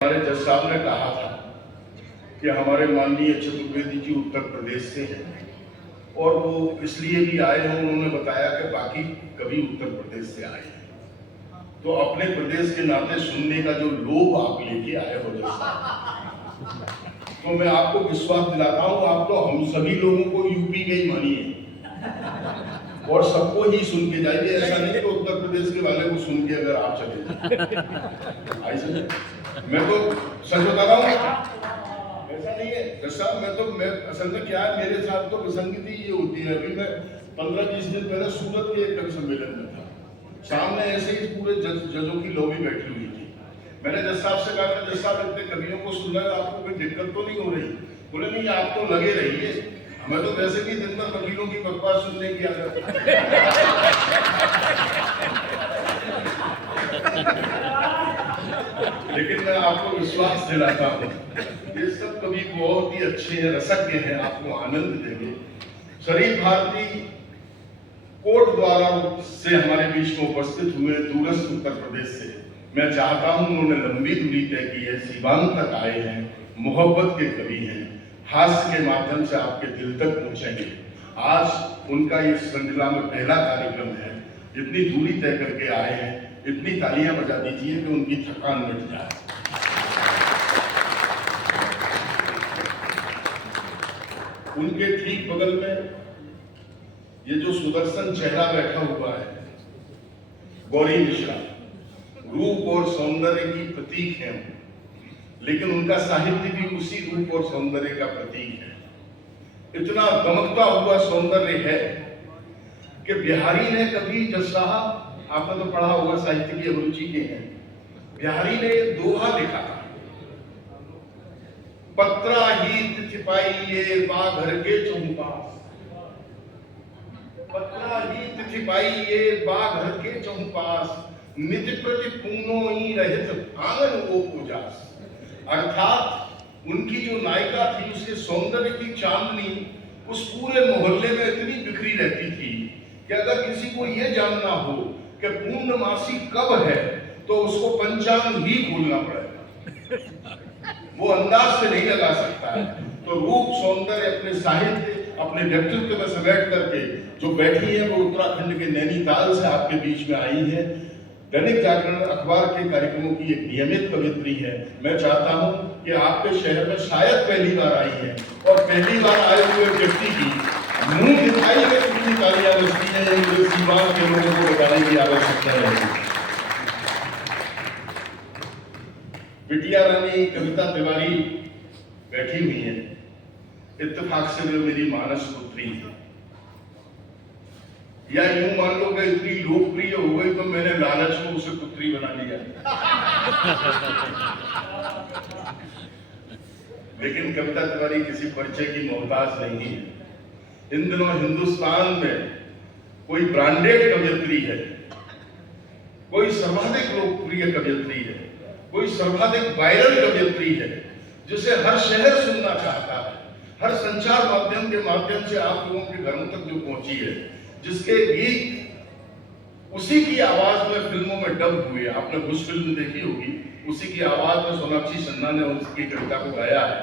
हमारे जज साहब ने कहा था कि हमारे माननीय चतुर्वेदी जी उत्तर प्रदेश से हैं और वो इसलिए भी आए हैं। उन्होंने बताया कि बाकी कभी उत्तर प्रदेश से आए हैं, तो अपने प्रदेश के नाते सुनने का जो लोभ आप लेके आए हो जज साहब, तो मैं आपको विश्वास दिलाता हूँ, आप तो हम सभी लोगों को यूपी में ही मानिए और सबको ही सुन के जाइए। ऐसा नहीं कि उत्तर प्रदेश के वाले को सुन के अगर आप चले ऐसे मैं तो सच बता रहा हूँ, ऐसा नहीं है जज साहब। मैं असल में क्या है, मेरे साथ तो विसंगति ये होती है। अभी मैं 15-20 दिन पहले सूरत के एक कवि सम्मेलन में था, सामने ऐसे ही पूरे जजों की लॉबी बैठी हुई थी। मैंने जज साहब से कहा, जज साहब इतने कवियों को सुन रहे हैं, आपको कोई दिक्कत तो नहीं हो रही? बोले नहीं, आप तो लगे रहिए, हमें तो वैसे भी दिन भर वकीलों की बकवास सुनने की आदत लेकिन मैं आपको विश्वास दिलाता हूँ, ये सब कवि बहुत ही अच्छे हैं, रसज्ञ हैं, आपको आनंद देंगे। शरीफ भारती कोर्ट द्वारा से हमारे बीच में उपस्थित हुए, दूरस्थ उत्तर प्रदेश से। मैं चाहता हूँ, उन्होंने लंबी दूरी तय की है, सीवान तक आए हैं, मोहब्बत के कवि हैं, हास्य के माध्यम से आपके दिल तक पहुंचेंगे। आज उनका ये श्रृंखला में पहला कार्यक्रम है, इतनी दूरी तय करके आए हैं, इतनी तालियां बजा दीजिए कि उनकी थकान मिट जाए। उनके ठीक बगल में ये जो सुदर्शन चेहरा बैठा हुआ है, गौरी मिश्रा, रूप और सौंदर्य की प्रतीक है, लेकिन उनका साहित्य भी उसी रूप और सौंदर्य का प्रतीक है। इतना दमकता हुआ सौंदर्य है कि बिहारी ने कभी, जज साहब आपने तो पढ़ा होगा, साहित्य की अभिरुचि के हैं, बिहारी ने दोहा लिखा था, पत्रा ही तिथिपाइये बाघर के चौपास, पत्रा ही तिथिपाइये बाघर के चौपास, निज प्रति पूनो ही रहित आंगन वो पूजास। अर्थात उनकी जो नायिका थी, उसके सौंदर्य की चांदनी उस पूरे मोहल्ले में इतनी बिखरी रहती थी कि अगर किसी को यह जानना हो कि पूर्णमासी कब है तो उसको पंचांग ही खोलना पड़ेगा, वो अंदाज से नहीं लगा सकता है। तो रूप सौंदर्य, अपने साहित्य, अपने व्यक्तित्व में समेट करके जो बैठी है, वो उत्तराखंड के नैनीताल से आपके बीच में आई है। दैनिक जागरण अखबार के कार्यक्रमों की एक नियमित कवियत्री है। मैं चाहता हूं कि आपके शहर में शायद पहली बार आई है और पहली बार आए हुए व्यक्ति की मुंह दिखाई में कितनी तालियां बजती हैं, मुझे सीवान के लोगों को बताने की आवश्यकता है। बिटिया रानी कविता तिवारी बैठी हुई है, इत्तेफाक से वे मेरी मानस पुत्री है, या यूं मान लो कि इतनी लोकप्रिय हो गई तो मैंने लालच में उसे पुत्री बना लिया। लेकिन कविता तिवारी किसी परिचय की मोहताज नहीं है। इन दिनों हिंदुस्तान में कोई ब्रांडेड कवियत्री है, कोई सर्वाधिक लोकप्रिय कवियत्री है, कोई सर्वाधिक वायरल कवियत्री है, जिसे हर शहर सुनना चाहता है, हर संचार माध्यम के माध्यम से आप लोगों के घरों तक जो पहुंची है, जिसके गीत उसी की आवाज में फिल्मों में डब हुए। आपने कुछ फिल्म देखी होगी, उसी की आवाज में सोनाक्षी सिन्हा ने उसकी कविता को गाया है।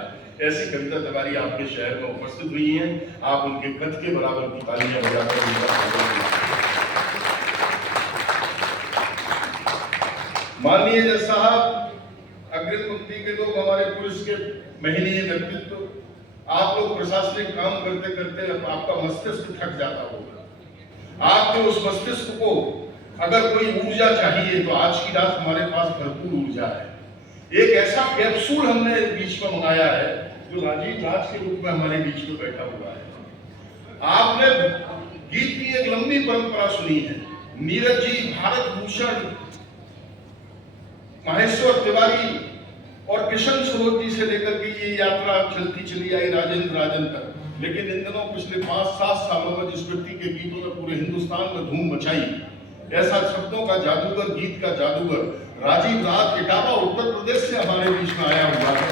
ऐसी कविता तिवारी आपके शहर में उपस्थित हुई हैं, आप उनके कद के बराबर की तालियां बजाकर माननीय जज साहब, अग्रिम पंक्ति के लोग, हमारे पुलिस के महनीय व्यक्तित्व, आप लोग प्रशासनिक काम करते करते आपका मस्तिष्क थक जाता होगा। आपके उस मस्तिष्क को अगर कोई ऊर्जा चाहिए तो आज की रात हमारे पास भरपूर ऊर्जा है। एक ऐसा कैप्सूल हमने बीच में मंगाया है जो राजीव राज के रूप में हमारे बीच में बैठा हुआ है। आपने गीत की एक लंबी परंपरा सुनी है, नीरज जी, भारत भूषण, माहेश्वर तिवारी और किशन सरोज जी से लेकर के ये यात्रा चलती चली आई राजेंद्र राजन तक। लेकिन इन दिनों पिछले 5-7 सालों में जिस व्यक्ति के गीतों ने पूरे हिंदुस्तान में धूम मचाई, ऐसा शब्दों का जादूगर, गीत का जादूगर राजीव राज इटावा उत्तर प्रदेश से हमारे बीच में आया हुआ है।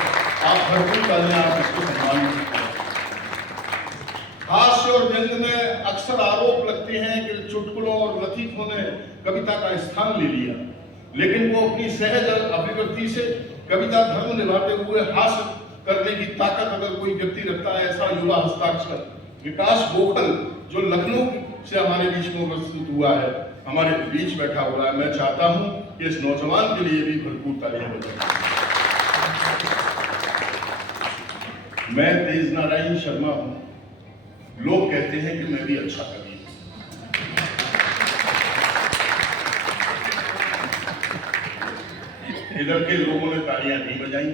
आप भरपूर तालियां, आप इसको सम्मानित करते हैं। हास्य और व्यंग में अक्सर आरोप लगते हैं कि चुटकुलों और लतीफों ने कविता का स्थान ले लिया, लेकिन वो अपनी सहज अभिव्यक्ति से कविता धर्म निभाते हुए हास्य करने की ताकत अगर कोई व्यक्ति रखता है, ऐसा युवा हस्ताक्षर विकास गोखल जो लखनऊ से हमारे बीच में उपस्थित हुआ है, हमारे बीच बैठा हुआ है। मैं चाहता हूं कि इस नौजवान के लिए भी भरपूर तालियां बजाएं। मैं तेज नारायण शर्मा हूं। लोग कहते हैं कि मैं भी अच्छा कवि हूं। इधर के लोगों ने तालियां नहीं बजाई।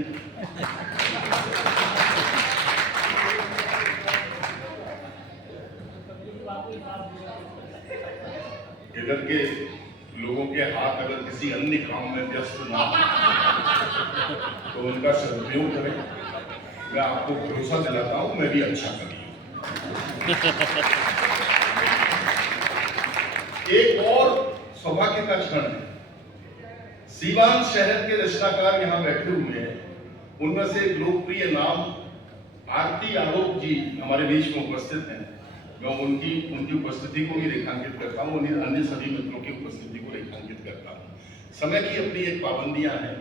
इधर के लोगों के हाथ अगर किसी अन्य काम में व्यस्त ना हो तो उनका सदुपयोग करें। मैं आपको भरोसा दिलाता हूं, मैं भी अच्छा करूं। एक और सौभाग्य का क्षण है। सीवान शहर के रचनाकार यहां बैठे हुए हैं। उनमें से एक लोकप्रिय नाम आरती आलोक जी हमारे बीच में उपस्थित हैं। मैं उनकी उपस्थिति को भी रेखांकित करता हूं, उन्हीं अन्य सभी मित्रों की उपस्थिति को रेखांकित करता हूं। समय की अपनी एक पाबंदियां हैं।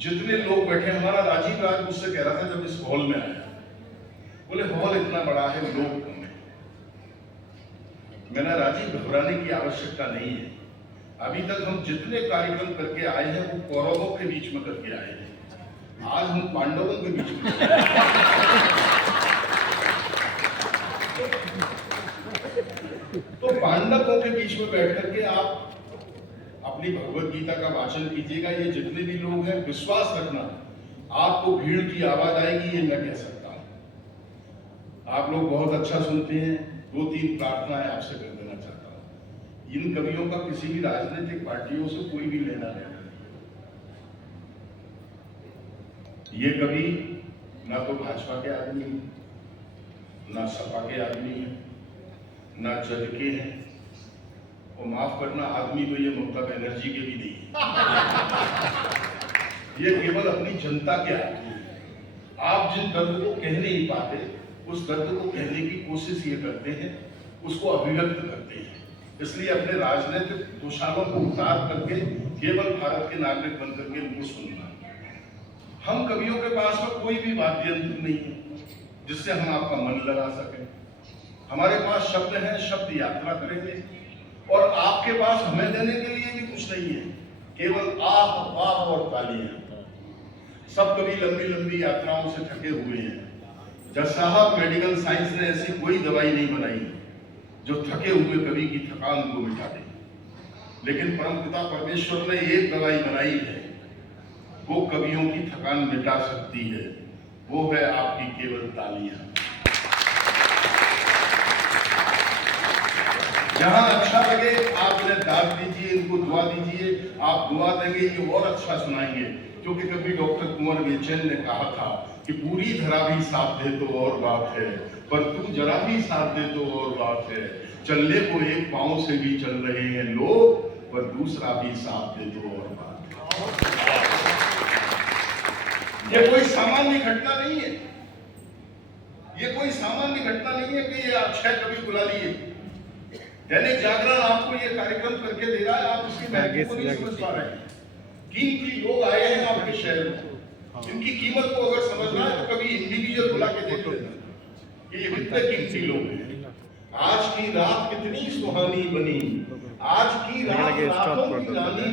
जितने लोग बैठे, हमारा राजीव राज मुझसे कह रहा था जब इस हॉल में आया, बोले हॉल इतना बड़ा है, लोग कम है। मैंने राजीव घबराने की आवश्यकता नहीं है। अभी तक हम जितने कार्यक्रम करके आए हैं वो कौरवों के बीच में करके आए हैं। आज हम पांडवों के बीच में तो पांडवों के बीच में बैठ करके आप अपनी भगवत गीता का वाचन कीजिएगा। ये जितने भी लोग हैं, विश्वास रखना आपको भीड़ की आवाज आएगी, ये मैं कह सकता हूं। आप लोग बहुत अच्छा सुनते हैं। 2-3 प्रार्थनाएं आपसे कर देना चाहता हूं। इन कवियों का किसी भी राजनीतिक पार्टियों से कोई भी लेना देना नहीं। ये कवि ना तो भाजपा के आदमी हैं, ना सपा के आदमी हैं, ना जज के हैं, और माफ करना आदमी तो ये ममता बनर्जी के भी नहीं है। ये केवल अपनी जनता के आदमी हैं। आप जिन दर्द को कह नहीं पाते, उस दर्द को कहने की कोशिश ये करते हैं, उसको अभिव्यक्त करते हैं। इसलिए अपने राजनीतिक दोषारों को उतार करके केवल भारत के नागरिक बनकर के उनको सुनना। हम कवियों के पास में कोई भी वाद्य यंत्र नहीं है जिससे हम आपका मन लगा सकें। हमारे पास शब्द हैं, शब्द यात्रा करेंगे, और आपके पास हमें देने के लिए भी कुछ नहीं है, केवल आह वाह और तालियां। सब कवि लंबी लंबी यात्राओं से थके हुए हैं। जज साहब, मेडिकल साइंस ने ऐसी कोई दवाई नहीं बनाई जो थके हुए कवि की थकान को मिटा दे। लेकिन परमपिता परमेश्वर ने एक दवाई बनाई है, वो कवियों की थकान मिटा सकती है। वो है आपकी केवल तालियां। जहां अच्छा लगे आप इन्हें दाद दीजिए, इनको दुआ दीजिए। आप दुआ देंगे ये और अच्छा सुनाएंगे। क्योंकि कभी डॉक्टर कुंवर बेचैन ने कहा था कि पूरी धरा भी साथ दे तो और बात है, पर तू जरा भी साथ दे तो और बात है। चलने को एक पांव से भी चल रहे हैं लोग, पर दूसरा भी साथ दे तो और बात है। ये कोई सामान्य घटना नहीं है। ये कोई सामान्य घटना नहीं है कि ये 6 कवि बुला लिए। दैनिक जागरण आपको ये कार्यक्रम करके दे रहा है, आप उसकी महत्व को नहीं समझ पा रहे हैं। कीमती लोग आए हैं आपके शहर में, इनकी कीमत को अगर समझना है तो कभी इंडिविजुअल बुला के देख लेना कि ये कितने कीमती लोग हैं। आज की रात कितनी सुहानी बनी, आज की रात रातों की रानी